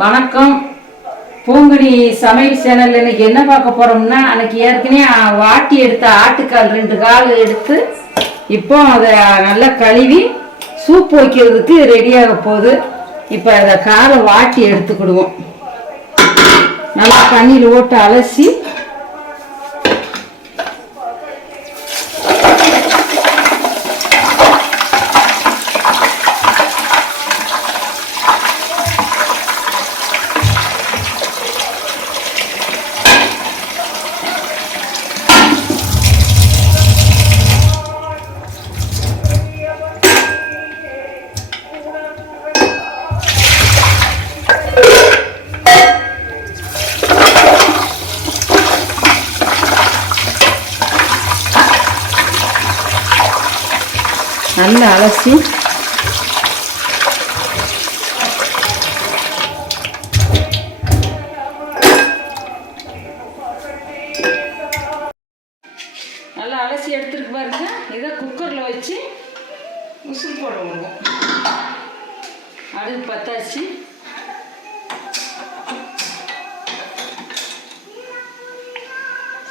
வணக்கம். பூங்குடி சமையல் சேனல்ல இன்னைக்கு என்ன பார்க்க போறோம்னா, அன்னைக்கு ஏற்கனவே வாட்டி எடுத்த ஆட்டுக்கால் 2 கால் எடுத்து இப்போ அதை நல்லா கழுவி சூப் வைக்கிறதுக்கு ரெடியாக போகுது. இப்போ அதை காலை வாட்டி எடுத்துக்கிடுவோம். நல்லா தண்ணியில் போட்டு அலசி நல்லா அலசி நல்லா அலசி எடுத்துருக்கு பாருங்க. இதை குக்கரில் வச்சு விசில் போட விடுவோம். அடுப்பு பத்தாச்சு.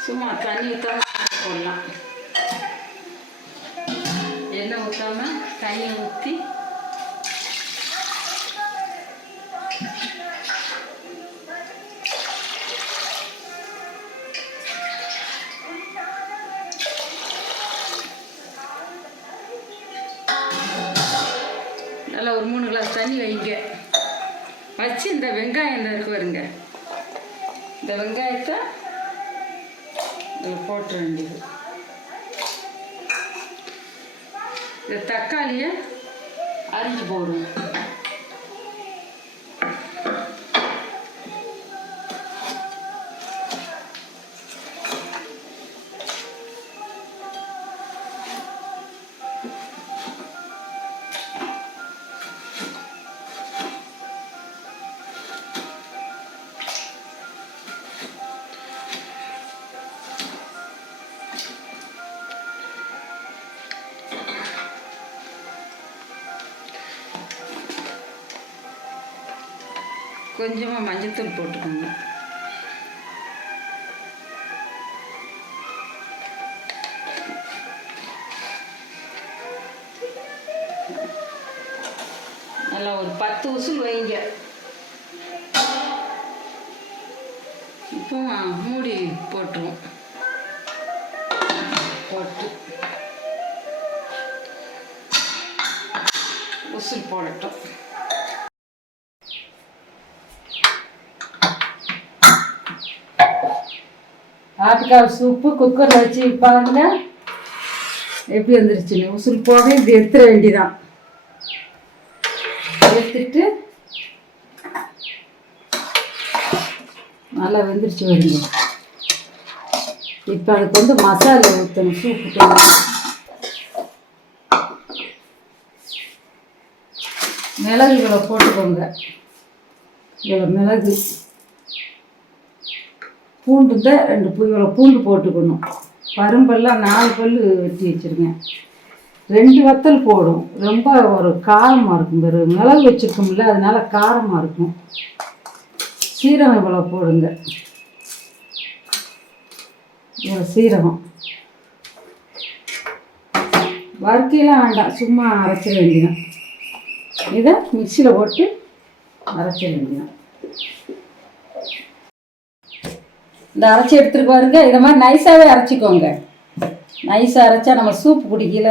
சும்மா தண்ணி ஊற்றாம போடலாம். எண்ணெய் ஊற்றாம தண்ணி ஊற்றி நல்லா ஒரு 3 கிளாஸ் தண்ணி வைங்க. வச்சு இந்த வெங்காயம் இருக்கு வருங்க, இந்த வெங்காயத்தை இதில் போட்டுற வேண்டியது. இந்த தக்காளியை அரிஞ்சு போடுவோம். கொஞ்சமாக மஞ்சள்தூள் போட்டுக்கோங்க. நல்லா ஒரு 10 விசில் வைங்க. இப்போ மூடி போட்டுருவோம். போட்டு விசில் போடட்டும். ஆட்டுக்கால் சூப்பு குக்கரில் வச்சு பாருங்க எப்படி வந்துருச்சுன்னு. உசுல் போக இப்படி எடுத்துட வேண்டிதான். எடுத்துட்டு நல்லா வெந்துருச்சு வருங்க. இப்போ அதுக்கு வந்து மசாலா ஊற்றணும். சூப்புக்கு மிளகுகளை போட்டுக்கோங்க. இவ்வளோ மிளகு, பூண்டு தான் 2 இவ்வளோ பூண்டு போட்டுக்கணும். பரும்பெல்லாம் 4 பல் வெட்டி வச்சுருங்க. 2 வத்தல் போடும். ரொம்ப ஒரு காரமாக இருக்கும். ஒரு மிளகு வச்சுருக்கோம்ல, அதனால காரமாக இருக்கும். சீரகம் இவ்வளோ போடுங்க. இவ்வளோ சீரகம். வறுக்கையெல்லாம் வேண்டாம், சும்மா அரைச்சிட வேண்டியதான். இதை மிக்சியில் போட்டு அரைச்சிட வேண்டியதான். இந்த அரைச்சி எடுத்துட்டு பாருங்க. இதை மாதிரி நைஸாகவே அரைச்சிக்கோங்க. நைஸாக அரைச்சா நம்ம சூப்பு குடிக்கல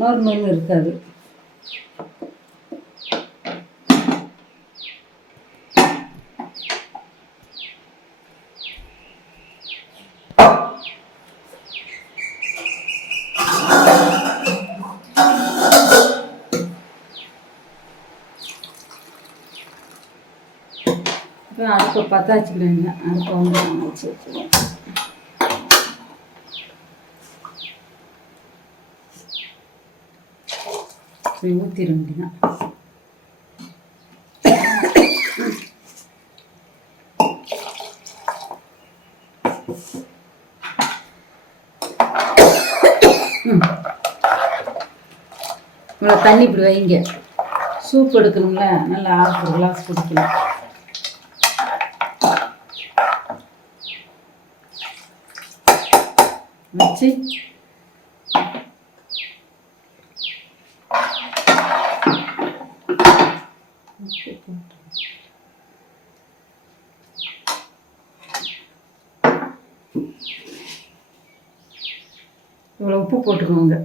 நொறு இருக்காது. அடுப்பை பற்றாச்சுக்கிறேங்க. அடுப்பை வந்து வச்சு வச்சுருவேன். இப்படி ஊற்றிட வேண்டியதான். இவ்வளோ தண்ணி இப்படி வைங்க. சூப் எடுக்கணும்ல, நல்லா 1/2 கிளாஸ் குடிக்கணும். வச்சு இவ்வளோ உப்பு போட்டுக்கோங்க.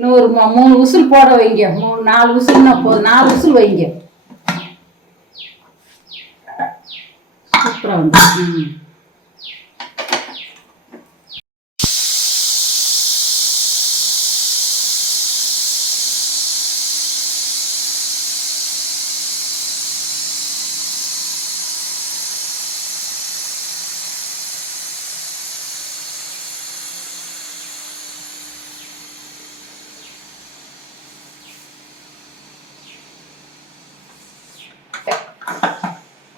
இன்னும் ஒரு 3 விசில் போட வைங்க. 4 விசில்னா போதும். 4 விசில் வைங்க. சூப்பராக வந்து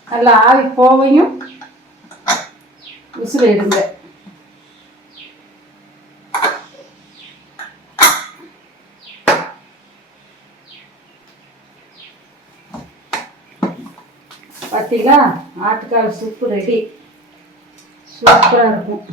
நல்லா ஆவி போவையும் விசில் எடுங்க. பார்த்தீங்களா, ஆட்டுக்கால் சூப்பு ரெடி. சூப்பராக இருக்கும்.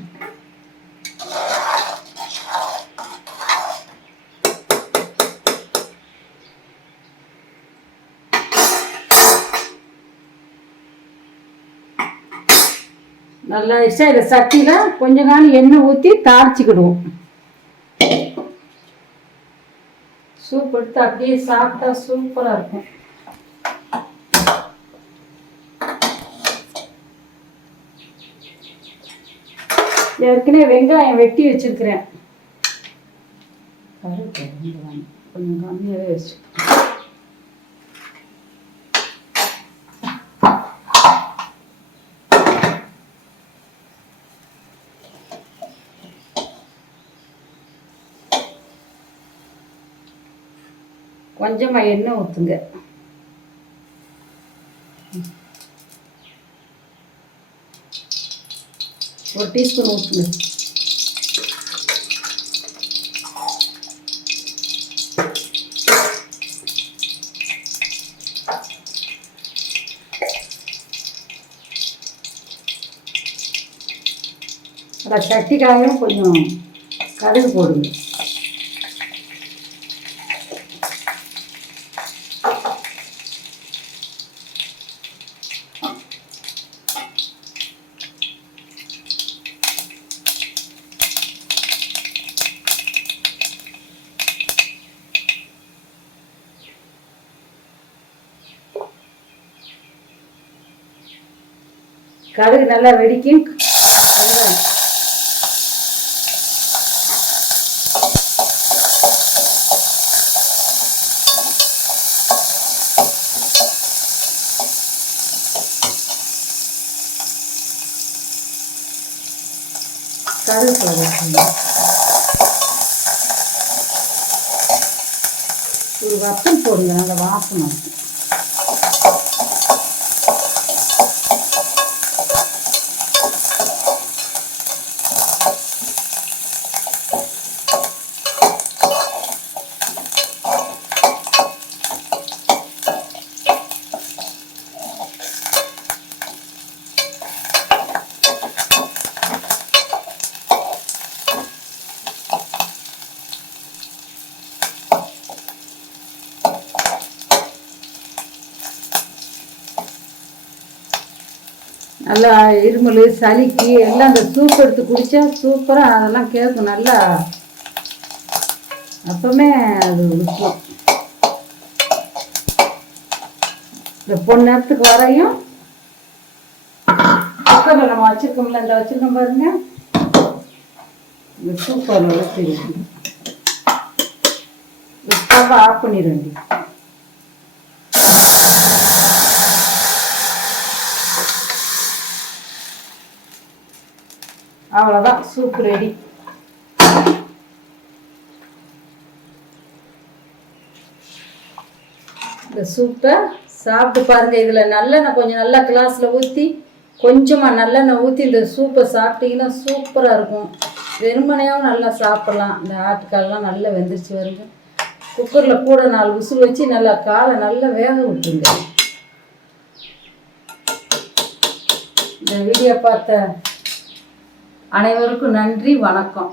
நல்லா இதை சட்டியில் கொஞ்ச நாள் எண்ணெய் ஊற்றி தாளிச்சிக்கிடுவோம். சூப் எடுத்து அப்படியே சாப்பிட்டா சூப்பராக இருக்கும். ஏற்கனவே வெங்காயம் வெட்டி வச்சிருக்கிறேன். கொஞ்சம் கம்மியாகவே வச்சு கொஞ்சமாக எண்ணெய் ஊற்றுங்க. ஒரு டீஸ்பூன் ஊற்றுங்க. அதான் சட்டிக்காயும் கொஞ்சம் கடுகு போடுங்க. கடுகு நல்லா வெடிக்கும். கருவேப்பிலை ஒரு வத்தல் போடுங்க. நல்ல வாசனை. நல்லா இருமல் சளிக்கு எல்லாம் அந்த சூப் எடுத்து குடித்தா சூப்பராக அதெல்லாம் கேட்கும். நல்லா அப்பவுமே அது இருக்கும். இந்த பொண்ணு நேரத்துக்கு வரையும் குக்கரில் நம்ம வச்சுருக்கோம்ல, இந்த வச்சுருக்கோம் பாருங்க, இந்த சூப்பரில் வச்சு ஸ்டவ் ஆஃப் பண்ணிட வேண்டியது. அவ்வளோதான், சூப் ரெடி. இந்த சூப்பை சாப்பிட்டு பாருங்கள். இதில் நல்லெண்ணெய் கொஞ்சம் நல்லா கிளாஸில் ஊற்றி கொஞ்சமாக நல்லெண்ணெய் ஊற்றி இந்த சூப்பை சாப்பிட்டீங்கன்னா சூப்பராக இருக்கும். வெறுமனையாகவும் நல்லா சாப்பிட்லாம். இந்த ஆட்டுக்கால்லாம் நல்லா வெந்துருச்சு வருங்க. குக்கரில் கூட 4 விசில் வச்சு நல்லா காலை நல்லா வேக விட்டுருங்க. இந்த வீடியோ பார்த்த அனைவருக்கும் நன்றி, வணக்கம்.